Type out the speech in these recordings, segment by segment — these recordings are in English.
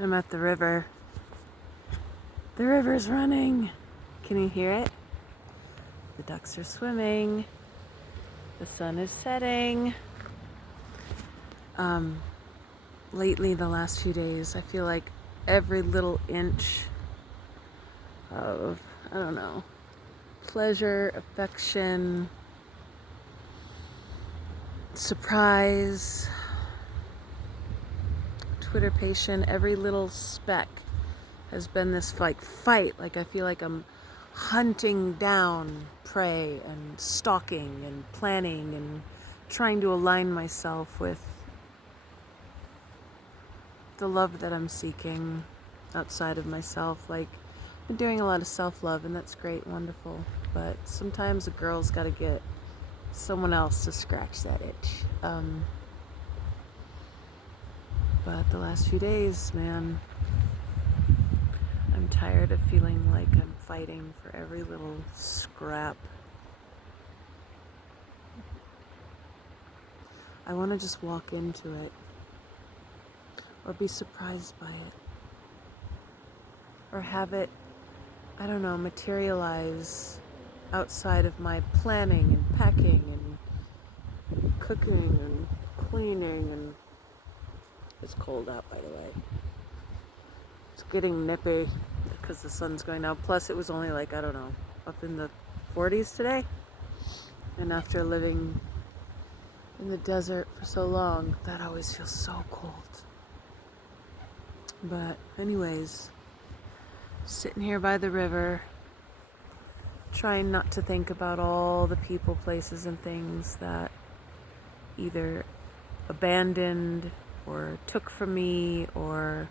I'm at the river. The river's running. Can you hear it? The ducks are swimming. The sun is setting. Lately, the last few days, I feel like every little inch of, I don't know, pleasure, affection, surprise, twitterpation, every little speck has been this like fight. Like I feel like I'm hunting down prey and stalking and planning and trying to align myself with the love that I'm seeking outside of myself. Like I'm doing a lot of self-love, and that's great, wonderful, but sometimes a girl's got to get someone else to scratch that itch. But the last few days, man, I'm tired of feeling like I'm fighting for every little scrap. I want to just walk into it or be surprised by it or have it, I don't know, materialize outside of my planning and packing and cooking and cleaning. And it's cold out, by the way. It's getting nippy because the sun's going down. Plus it was only like, I don't know, up in the 40s today. And after living in the desert for so long, that always feels so cold. But anyways, sitting here by the river, trying not to think about all the people, places, and things that either abandoned or took from me or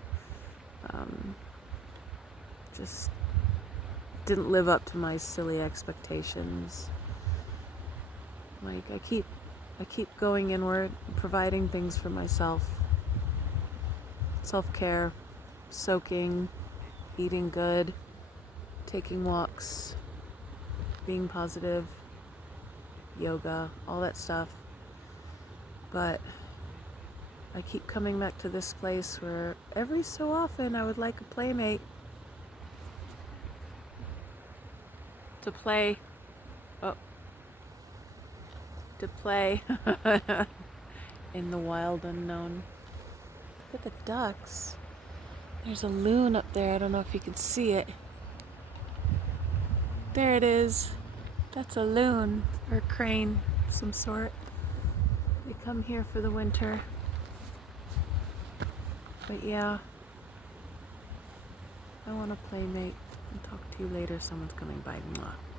just didn't live up to my silly expectations. Like I keep going inward, providing things for myself. Self-care, soaking, eating good, taking walks, being positive, yoga, all that stuff. But I keep coming back to this place where every so often I would like a playmate to play in the wild unknown. Look at the ducks. There's a loon up there. I don't know if you can see it. There it is. That's a loon or a crane of some sort. They come here for the winter. But yeah, I want a playmate. I'll talk to you later. Someone's coming by. Mwah.